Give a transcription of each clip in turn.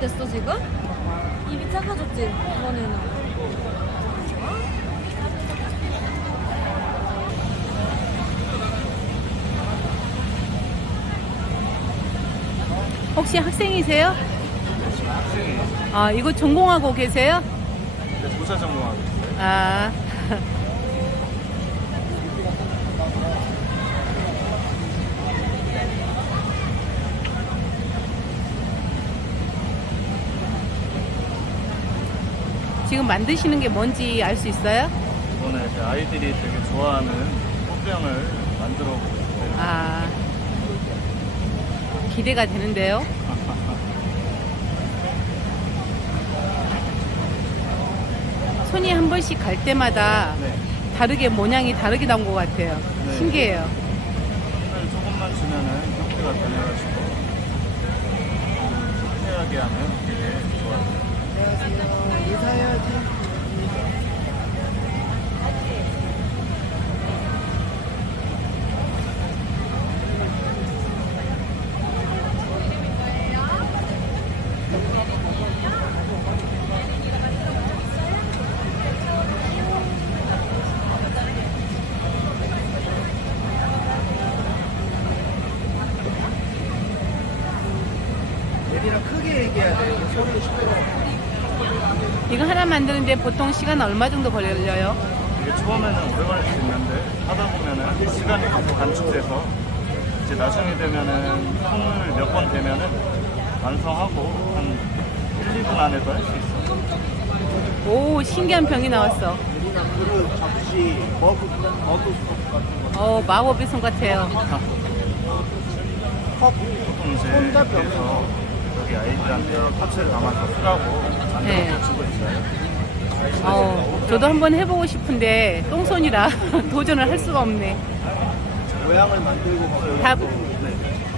됐어 지금? 입이 작아졌지 이번에는 혹시 학생이세요? 아, 이거 전공하고 계세요? 네, 조사 전공하고 있어요. 아. 지금 만드시는 게 뭔지 알 수 있어요? 이번에 제 아이들이 되게 좋아하는 꽃병을 만들어 보고. 아. 기대가 되는데요. 손이 한 번씩 갈 때마다 네. 다르게 모양이 다르게 나온 것 같아요. 네. 신기해요. 조금만 주면은 형태가 변해가지고 상세하게 하면 되게 좋아요. 하 나 만드는데 보통 시간 얼마 정도 걸려요? 이게 처음에는 오래 걸릴 수 있는데 하다 보면은 시간이 계속 단축돼서 이제 나중에 되면은 손을 몇번 대면은 완성하고 한 1, 2분 안에도 할 수 있어요. 오, 신기한 병이 나왔어. 접시 머그 머그 어, 마법의 손 같아요. 보통 이제 그래서 여기 아이들한테 파츠를 담아서 쓰라고 네. 만들어 주고 있어요. 어, 저도 한번 해보고 싶은데 똥손이라 도전을 할 수가 없네. 모양을 만들고. 다, 네,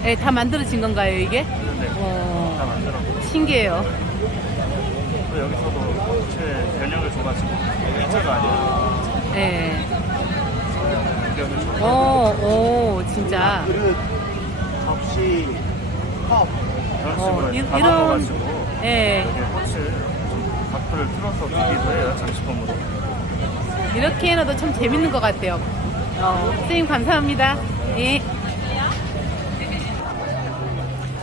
네, 다 만들어진 건가요, 이게? 네. 어, 다 만들었고 신기해요. 또 여기서도 제 변형을 줘가지고 일자가 아니라 네. 변형을 줘서 오, 오, 진짜. 그릇, 접시, 컵. 이런 어, 식으로 이- 이렇게 이런- 담아가지고 예. 이렇게 꽃을 좀 각도를 틀어서 주기도 해요 장식품으로. 이렇게 해놔도 참 재밌는 것 같아요. 어, 선생님 감사합니다. 예.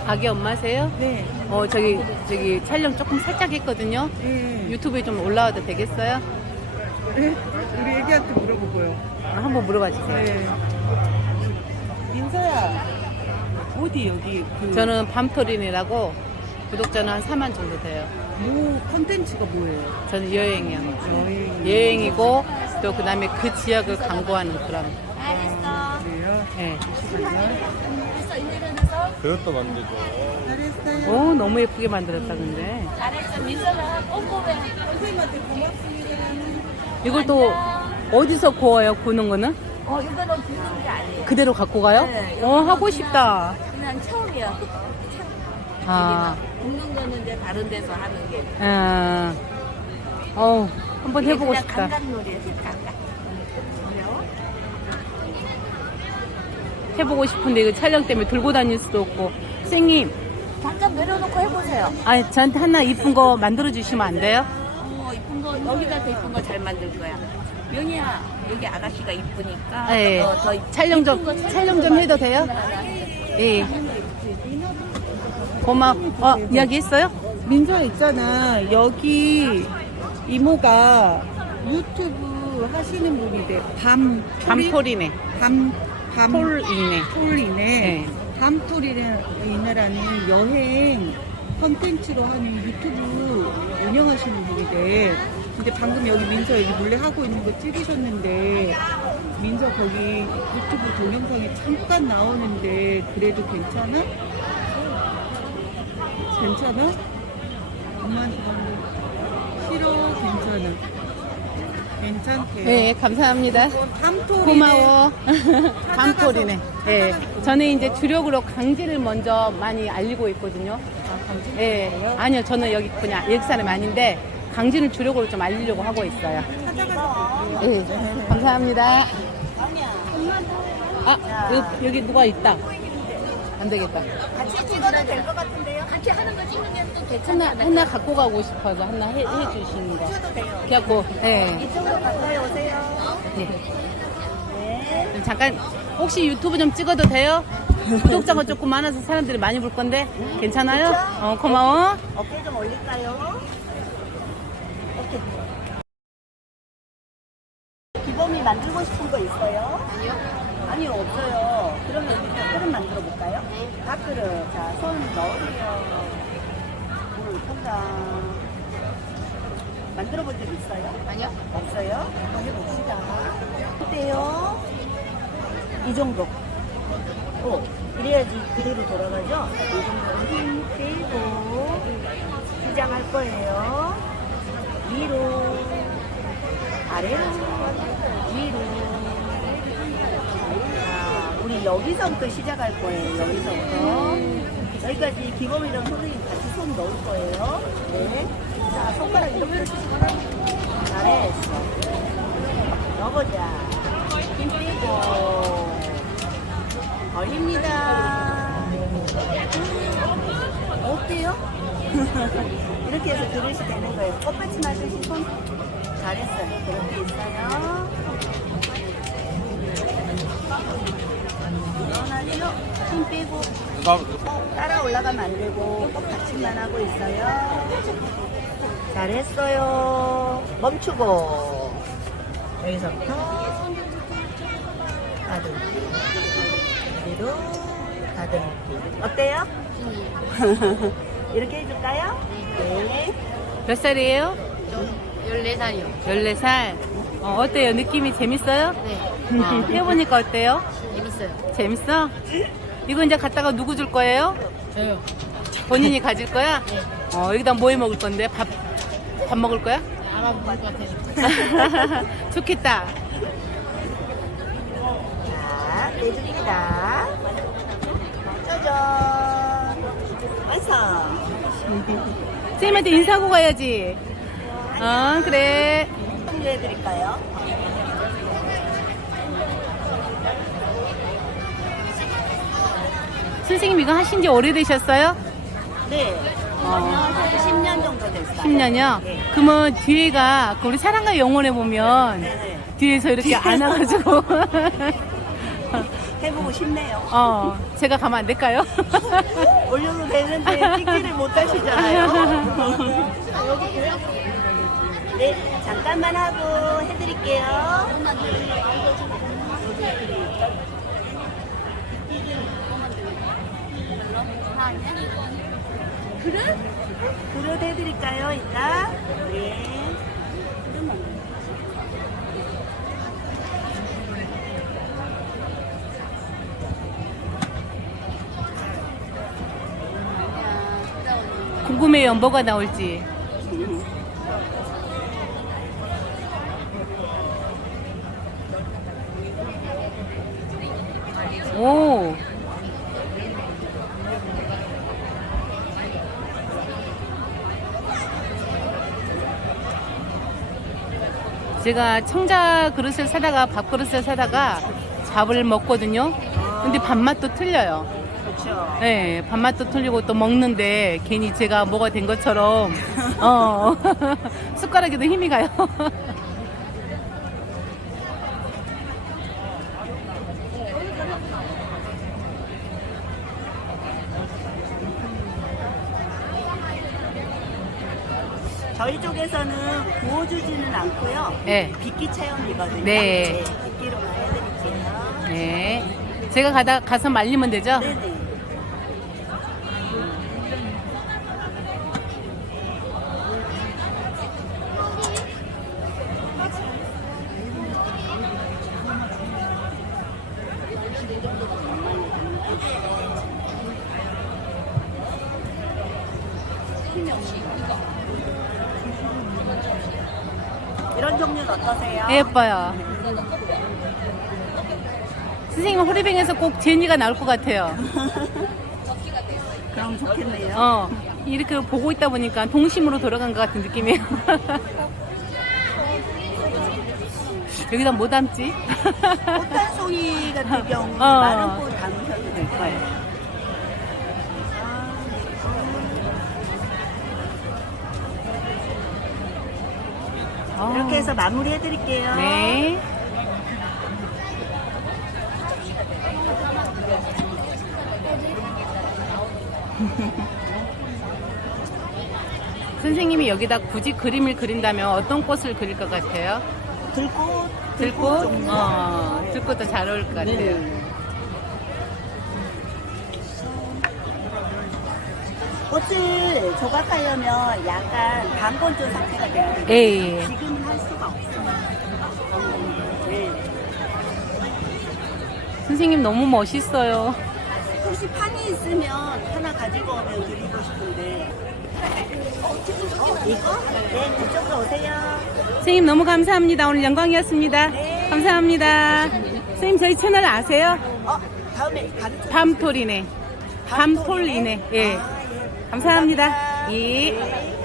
아기 엄마세요? 네. 어, 저기, 저기 촬영 조금 살짝 했거든요. 네. 유튜브에 좀 올라와도 되겠어요? 네. 우리 애기한테 물어보고요. 아, 한번 물어봐 주세요. 네. 민서야, 어디 여기 그 저는 밤토린이라고 구독자는 한 4만 정도 돼요. 뭐 컨텐츠가 뭐예요? 저는 여행이요. 여행. 여행이고 또 그다음에 그 지역을 광고하는 그런. 그래요? 예. 그릇도 만들고. 잘했어요. 오 너무 예쁘게 만들었다 근데. 선생님한테 고맙습니다. 이걸 또 어디서 구워요? 구는 거는? 어 이거는 굽는 게 아니에요 그대로 갖고 가요? 네, 어 하고 싶다. 그냥 처음이야 아, 굽는 거는 이제 다른 데서 하는 게 음, 어 한번 이게 해보고 그냥 싶다. 감각놀이야 감각 어려워? 해보고 싶은데 이거 촬영 때문에 들고 다닐 수도 없고. 선생님, 잠깐 내려놓고 해보세요 아 저한테 하나 이쁜 거 만들어 주시면 안 돼요? 어 이쁜 거 여기다 더 이쁜 거 잘 만들 거야 명희야 여기 아가씨가 이쁘니까 네. 어, 더 촬영 좀 이쁜 거 촬영 좀 해도 돼요? 하나. 예. 고마워. 어, 이야기 했어요? 민서 있잖아. 여기 이모가 유튜브 하시는 분인데 밤 밤톨이네. 밤밤 톨이네. 톨이네. 네. 밤톨이네라는 여행 컨텐츠로 하는 유튜브 운영하시는 분인데 근데 방금 여기 민서 여기 몰래 하고 있는 거 찍으셨는데 민서 거기 유튜브 동영상에 잠깐 나오는데 그래도 괜찮아? 괜찮아? 싫어 괜찮아 괜찮대 네, 감사합니다. 고마워. 밤톨이네. 네. 저는 이제 주력으로 강진을 먼저 많이 알리고 있거든요. 아, 강진 네. 아니요, 저는 여기 그냥 여기 사람 아닌데 강진을 주력으로 좀 알리려고 하고 있어요. 찾아가서 네. 감사합니다. 아, 여기, 여기 누가 있다. 안 되겠다. 같이 찍어도 될 것 같은데요? 같이 하는 거 찍으면 또 괜찮아. 하나 갖고 가고 싶어서 하나 해, 해주시는 거. 그래갖고, 네. 이쪽으로 가까이 오세요. 네. 네. 그럼 잠깐, 혹시 유튜브 좀 찍어도 돼요? 구독자가 조금 많아서 사람들이 많이 볼 건데, 괜찮아요? 어, 고마워. 어깨 좀 올릴까요? 어깨. 기범이 만들고 싶은 거 있어요? 아니요. 아니요, 없어요. 그러면 우리 밥그릇 만들어 볼까요? 네. 밥그릇. 자, 손 넣으세요. 물, 통장. 만들어 본 적 있어요? 아니요. 없어요? 한번 해봅시다. 어때요? 이 정도. 오, 이래야지 그대로 돌아가죠? 이 정도로 힘 빼고 시작할 거예요. 위로, 아래로, 위로. 자, 우리 여기서부터 시작할 거예요. 여기서부터. 여기까지 기범이랑 선생님 같이 손 넣을 거예요. 네. 자, 손가락 이렇게. 잘했어. 넣어보자. 힘 빼고. 걸립니다. 어때요? 이렇게 해서 그릇이 되는 거예요. 꽃받침 하듯이 손 잘했어요. 그렇게 있어요. 일어나죠? 힘 빼고 따라 올라가면 안 되고 꽃받침만 하고 있어요. 잘했어요. 멈추고 여기서부터 가득히 뒤로 가득히 어때요? 이렇게 해줄까요? 네. 몇 살이에요? 14살이요. 14살. 어, 어때요? 느낌이 재밌어요? 네. 어, 해보니까 어때요? 재밌어요. 재밌어? 이거 이제 갖다가 누구 줄 거예요? 저요. 본인이 가질 거야? 네. 어, 여기다 뭐 해 먹을 건데? 밥, 밥 먹을 거야? 알아볼 것 같아요. 좋겠다. 자, 내줍니다. 짜잔. 완성. 선생님한테 인사하고 가야지. 어, 그래. 공유해드릴까요? 선생님 이거 하신 지 오래되셨어요? 네. 어. 10년 정도 됐어요. 10년이요? 네. 그러면 뒤에가 그 우리 사랑과 영혼에 보면 네네. 뒤에서 이렇게 안아가지고 해보고 싶네요. 어 제가 가면 안 될까요? 올려도 되는데 찍지를 못하시잖아요. 네, 잠깐만 하고 해드릴게요. 그릇? 그릇 해드릴까요, 이따? 네. 궁금해요 뭐가 나올지 오 제가 청자 그릇을 사다가 밥 그릇을 사다가 밥을 먹거든요 근데 밥맛도 틀려요 그렇죠. 네, 밥맛도 틀리고 또 먹는데 괜히 제가 뭐가 된 것처럼 어 숟가락에도 힘이 가요. 저희 쪽에서는 구워주지는 않고요. 네. 빗기 체험이거든요. 네. 빗기로만 해드릴게요. 네. 제가 가다 가서 말리면 되죠? 네네. 이 런 종류는 어떠세요? 예뻐요. 선생님 호리뱅에서 꼭 제니가 나올 것 같아요. 그럼 좋겠네요. 어, 이렇게 보고 있다 보니까 동심으로 돌아간 것 같은 느낌이에요. 여기다 뭐 담지? 꽃단송이 같은 경우는 어. 마른 꽃 담으셔도 될 거예요. 어. 이렇게 해서 마무리 해드릴게요. 네. 선생님이 여기다 굳이 그림을 그린다면 어떤 꽃을 그릴 것 같아요? 들꽃, 들꽃? 종류. 어, 들꽃도 잘 어울릴 것 같아요. 네. 꽃을 조각하려면 약간 반건조 상태가 돼야 돼요. 예, 예. 지금은 할 수가 없어요. 네. 선생님 너무 멋있어요. 혹시 판이 있으면 하나 가지고 오면 드리고 싶은데. 어, 이거? 네, 그쪽으로 오세요. 선생님 너무 감사합니다. 오늘 영광이었습니다. 네. 감사합니다. 선생님 저희 채널 아세요? 어, 다음에 가르쳐 밤톨이네. 밤톨이네. 예. 아, 예. 감사합니다. 예. 네.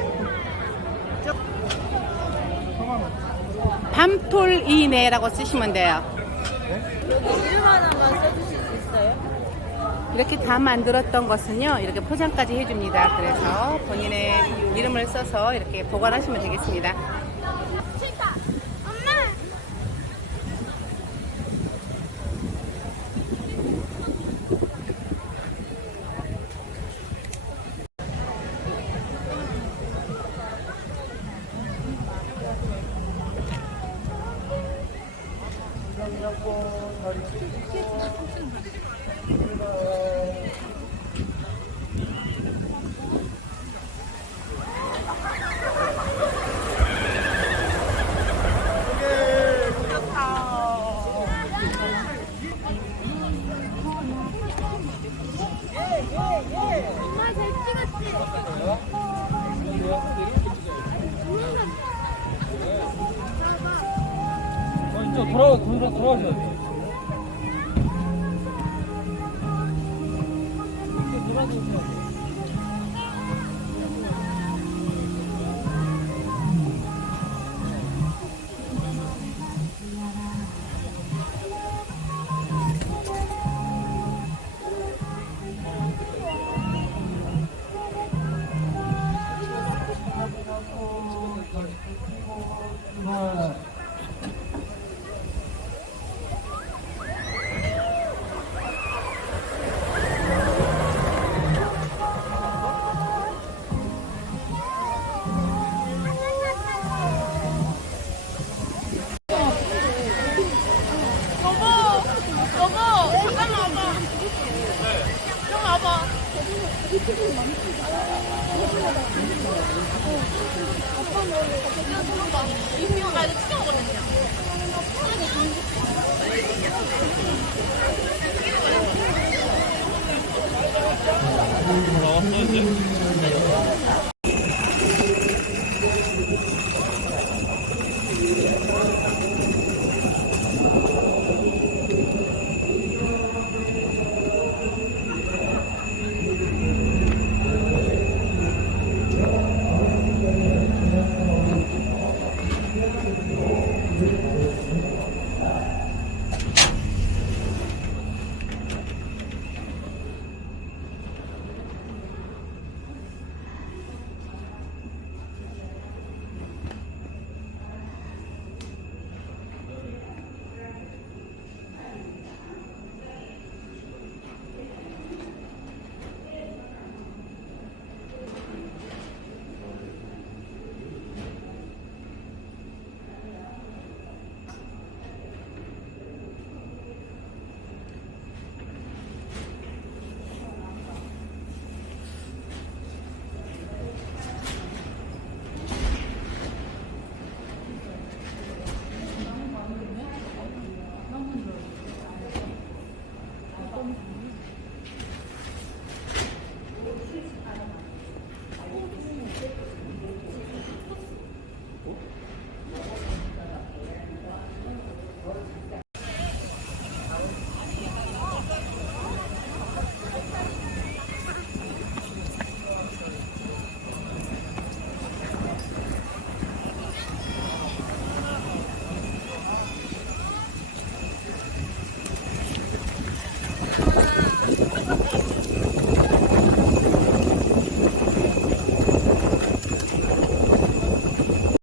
밤톨이네라고 쓰시면 돼요. 이렇게 다 만들었던 것은요, 이렇게 포장까지 해줍니다. 그래서 본인의 이름을 써서 이렇게 보관하시면 되겠습니다. You.